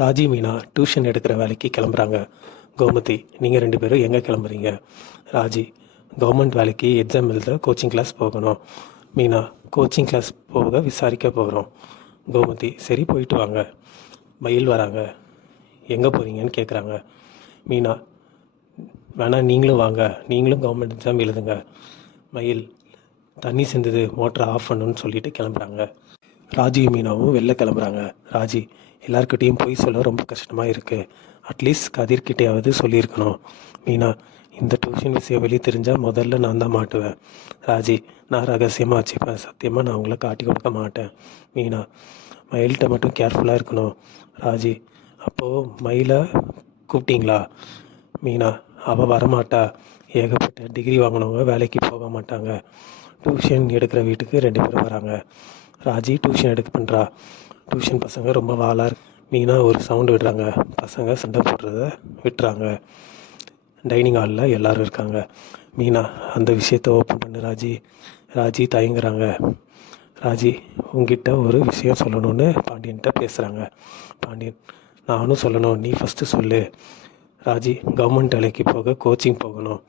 Raji Meena tuition எடுக்கிற வேலைக்கு கிளம்புறாங்க. கோமதி, நீங்கள் 2 பேரும் எங்கே கிளம்புறீங்க? ராஜி, கவர்மெண்ட் வேலைக்கு எக்ஸாம் எழுத கோச்சிங் கிளாஸ் போகணும். மீனா, கோச்சிங் கிளாஸ் போக விசாரிக்க போகிறோம். கோமதி, சரி போயிட்டு வாங்க. மயில் வராங்க. எங்கே போகிறீங்கன்னு கேட்குறாங்க. மீனா, வேணா நீங்களும் வாங்க, நீங்களும் கவர்மெண்ட் எக்ஸாம் எழுதுங்க. மயில், தண்ணி சிந்துது, மோட்டரை ஆஃப் பண்ணணும்னு சொல்லிட்டு கிளம்புறாங்க. ராஜியும் மீனாவும் வெளில கிளம்புறாங்க. ராஜி, எல்லாருக்கிட்டேயும் போய் சொல்ல ரொம்ப கஷ்டமாக இருக்குது. அட்லீஸ்ட் கதிர்கிட்டையாவது சொல்லியிருக்கணும். மீனா, இந்த டியூஷன் விஷயம் வெளியே தெரிஞ்சால் முதல்ல நான் தான் மாட்டுவேன். ராஜி, நான் ரகசியமாக வச்சுப்பேன், சத்தியமாக நான் உங்களை காட்டி கொடுக்க மாட்டேன். மீனா, மயில்கிட்ட மட்டும் கேர்ஃபுல்லாக இருக்கணும். ராஜி, அப்போது மயிலை கூப்பிட்டீங்களா? மீனா, அவள் வரமாட்டா. ஏகப்பட்ட டிகிரி வாங்கினவங்க வேலைக்கு போக மாட்டாங்க. டியூஷன் எடுக்கிற வீட்டுக்கு 2 பேரும் வராங்க. ராஜி டியூஷன் எடுக்க பண்ணுறா. டியூஷன் பசங்க ரொம்ப வாழா இருக்கு. மீனா ஒரு சவுண்டு விடுறாங்க. பசங்க சண்டை போடுறத விட்டுறாங்க. டைனிங் ஹாலில் எல்லோரும் இருக்காங்க. மீனா, அந்த விஷயத்தை ஓப்பன் பண்ணு ராஜி. ராஜி தயங்குறாங்க. ராஜி, உங்ககிட்ட ஒரு விஷயம் சொல்லணும்னு பாண்டியன்கிட்ட பேசுகிறாங்க. பாண்டியன், நானும் சொல்லணும், நீ ஃபஸ்ட்டு சொல்லு. ராஜி, கவர்மெண்ட் வேலைக்கு போக கோச்சிங் போகணும்.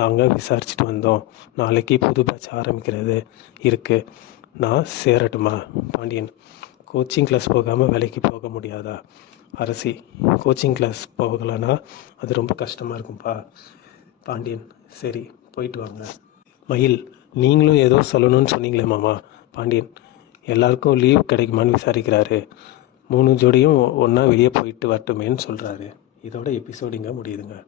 நாங்கள் விசாரிச்சுட்டு வந்தோம். நாளைக்கு புது பேட்ச் ஆரம்பிக்கிறது இருக்குது. நான் சேரட்டுமா? பாண்டியன், கோச்சிங் கிளாஸ் போகாமல் வேலைக்கு போக முடியாதா? அரசி, கோச்சிங் கிளாஸ் போகலைன்னா அது ரொம்ப கஷ்டமாக இருக்கும்ப்பா. பாண்டியன், சரி போயிட்டு வாங்க. மயில், நீங்களும் ஏதோ சொல்லணும்னு சொன்னீங்களே மாமா. பாண்டியன், எல்லாருக்கும் லீவ் கிடைக்குமான்னு விசாரிக்கிறாரு. 3 ஜோடியும் ஒன்றா வெளியே போயிட்டு வரட்டுமேன்னு சொல்கிறாரு. இதோட எபிசோடு இங்கே முடியுதுங்க.